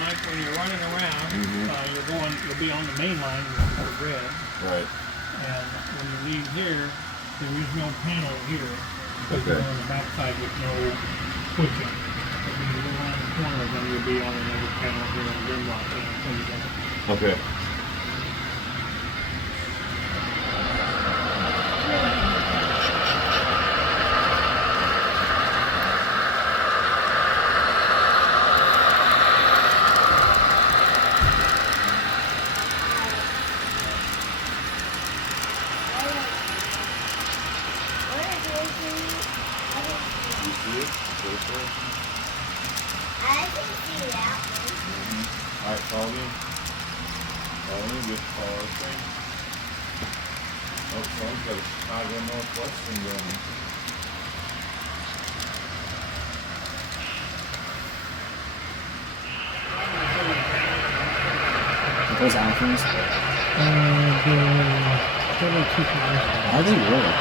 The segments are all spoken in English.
like when you're running around, you'll be on the main line with red. Right. And when you leave here, there is no panel here. Because you're on the backside with no switching. But when you go around the corner, then you'll be on another panel here on the rim lock. Okay. I can see that one. Alright, follow me. Follow me, just follow this thing. Oh, someone's got a Chicago Northwestern going. Those Alphas? They're like 2 cars. Are they really?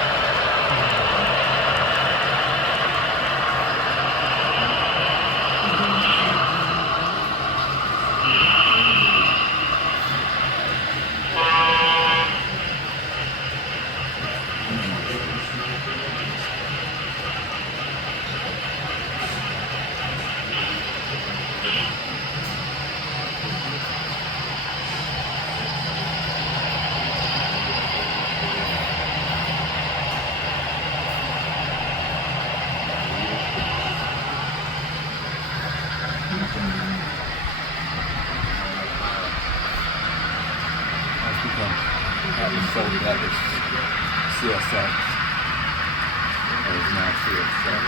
That was CSX. That is now CSX.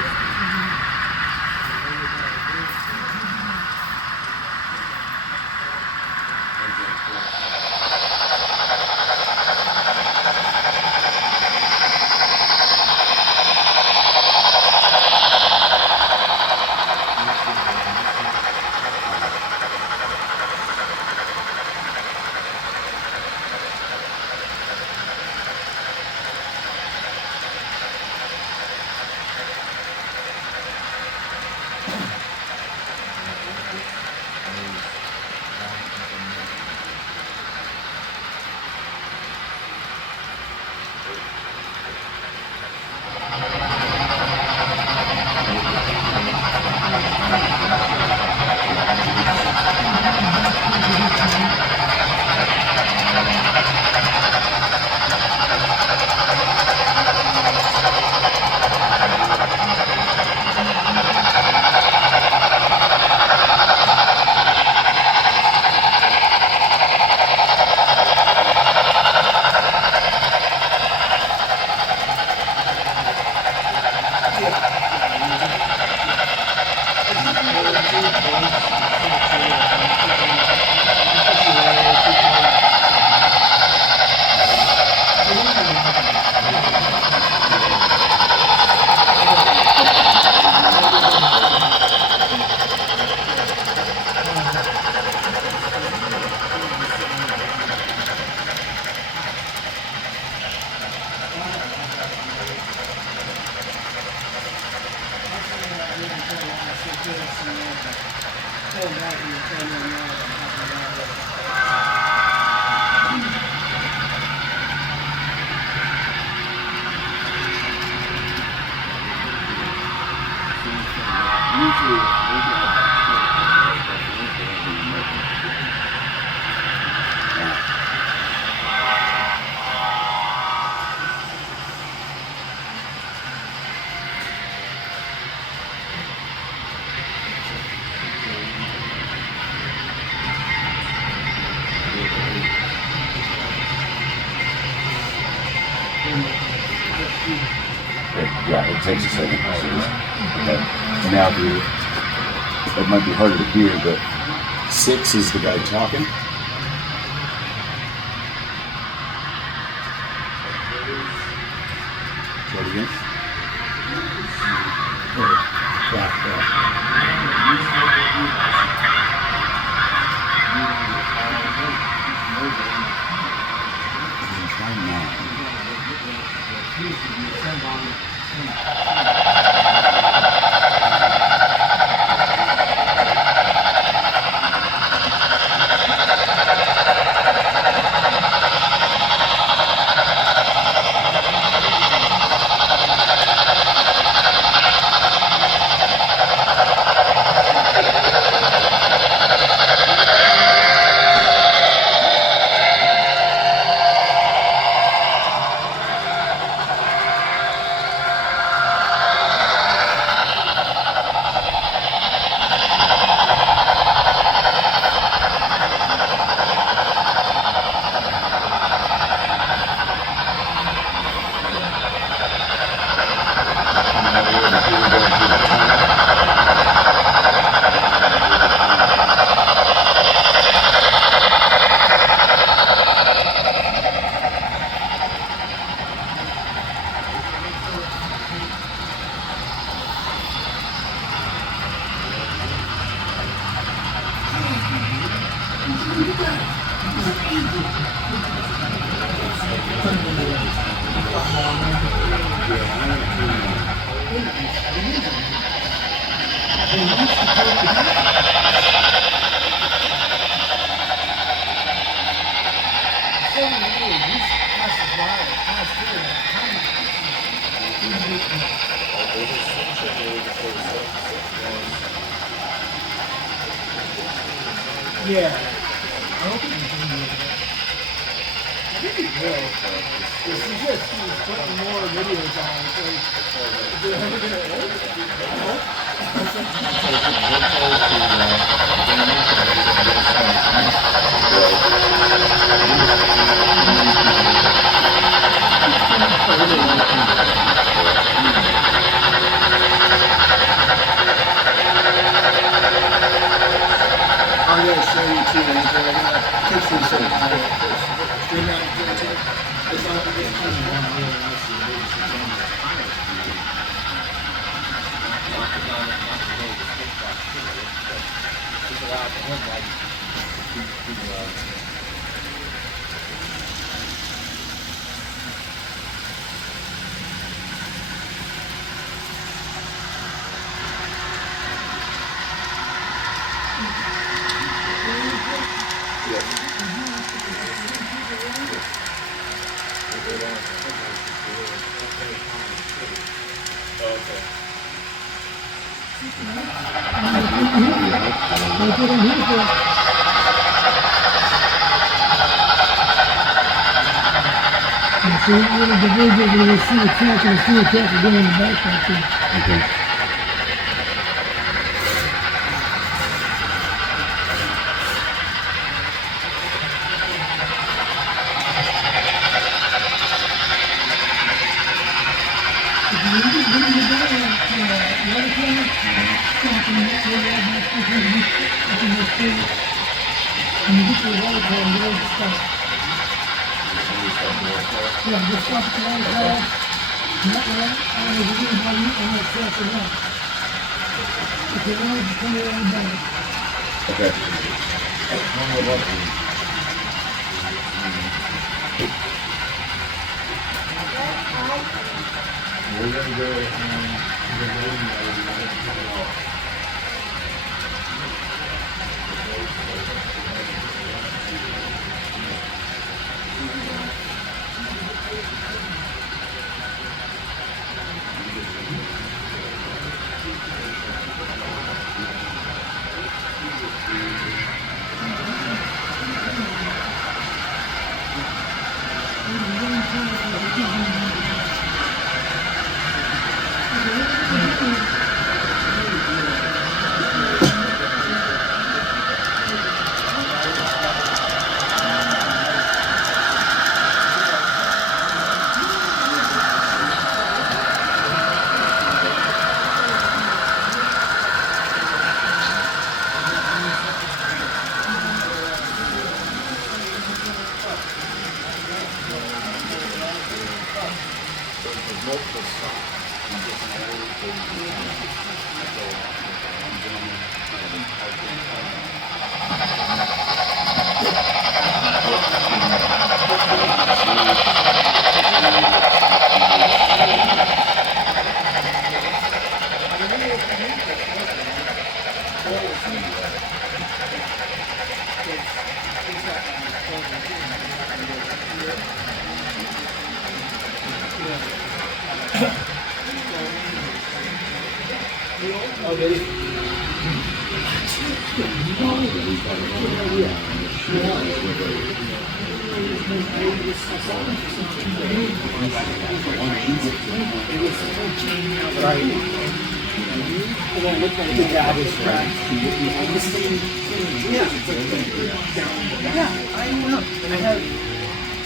Yeah, it takes a second to see this. Okay. Now, it might be harder to hear, but 6 is the guy talking. Say it again. Try now. Yeah. I hope it continues. I think it will. This is just putting more videos on. Is it ever going to end? I hope. I'm going to show you too, Andrew. I'm going to pictures of stream out YouTube. It's on this So what the bridge is, we'll see the track and see the track going in the back there. Okay. Yeah, just stop at the water tower. Not right. I don't know if you're going to meet on that track or not. If you want, just come around back. Okay. We're gonna go,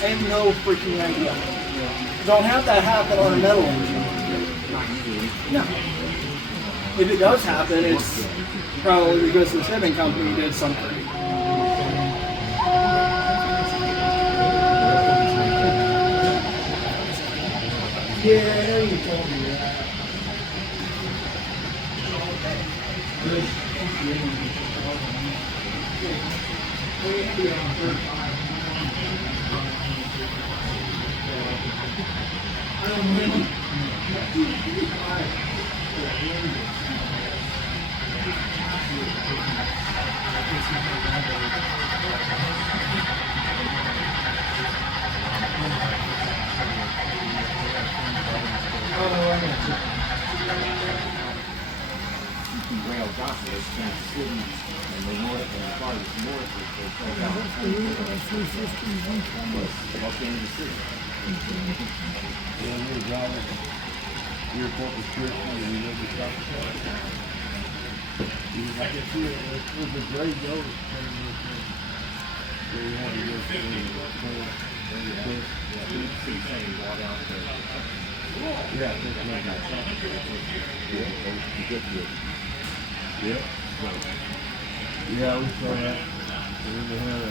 I have no freaking idea. Don't have that happen on a metal engine. No. If it does happen, it's probably because the shipping company did something. Yeah, I know you told me that. Rail Johnson is kind of sitting in the north and the farthest north is the What's the route of that 360, 120? Los Angeles City. Yeah, we were driving here Corpus Christi and we lived in South Carolina. I could see it was a great goal coming this thing. So we wanted to go to yeah, yeah, we saw that. And then they had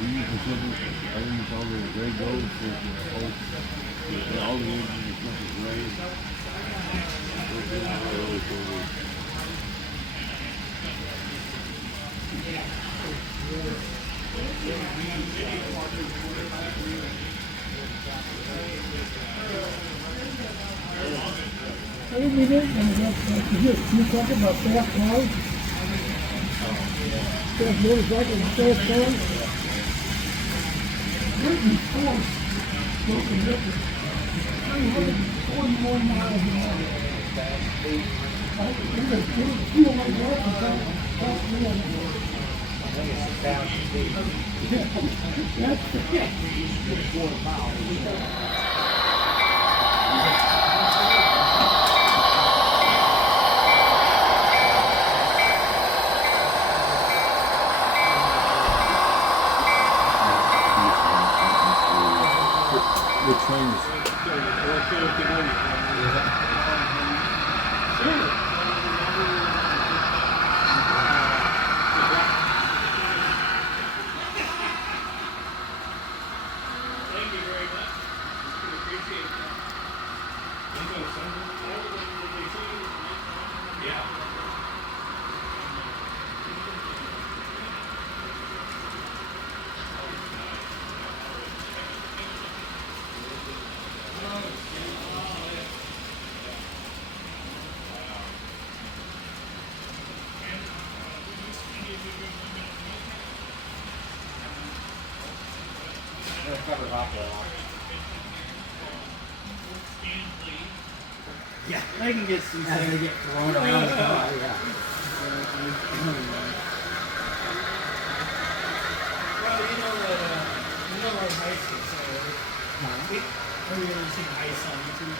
we used Pacific, I think it's all the great goals for all the engines and stuff is great. I didn't mean it, you talking about fast cars? Fast motorcycles and fast cars? Britain force broken record. 341 miles an hour. There's a few of my workers that's real. The trains. Thank you very much. We appreciate that. Yeah. Yeah, they can get some things. They get thrown around the car, yeah. Well, you know where ice is, so have you ever seen ice on YouTube?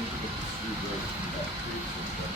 need to get the screw goes from that creeks and stuff.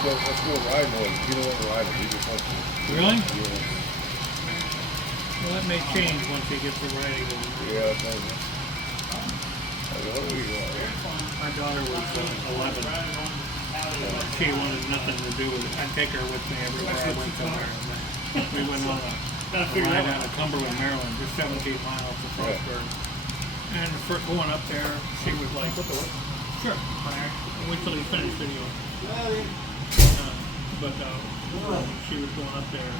Let's go ride one. You don't want to ride it. You just want to. Really? Yeah. Well, that may change once he gets the writing. Yeah, that's right. What do we want? My daughter was 11. She wanted nothing to do with it. I'd take her with me everywhere I went somewhere. We went on a ride out of Cumberland, Maryland, just 17 miles to Frostburg. And the first one up there, she was like, sure, wait till you finish video. But she was going up there.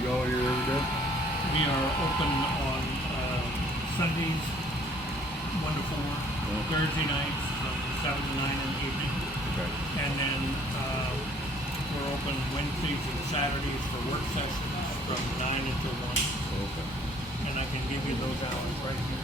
Y'all here every day? We are open on Sundays 1 to 4, Thursday nights from 7 to 9 in the evening, Okay. and then we're open Wednesdays and Saturdays for work sessions from 9 until 1. Okay. And I can give you those hours right here.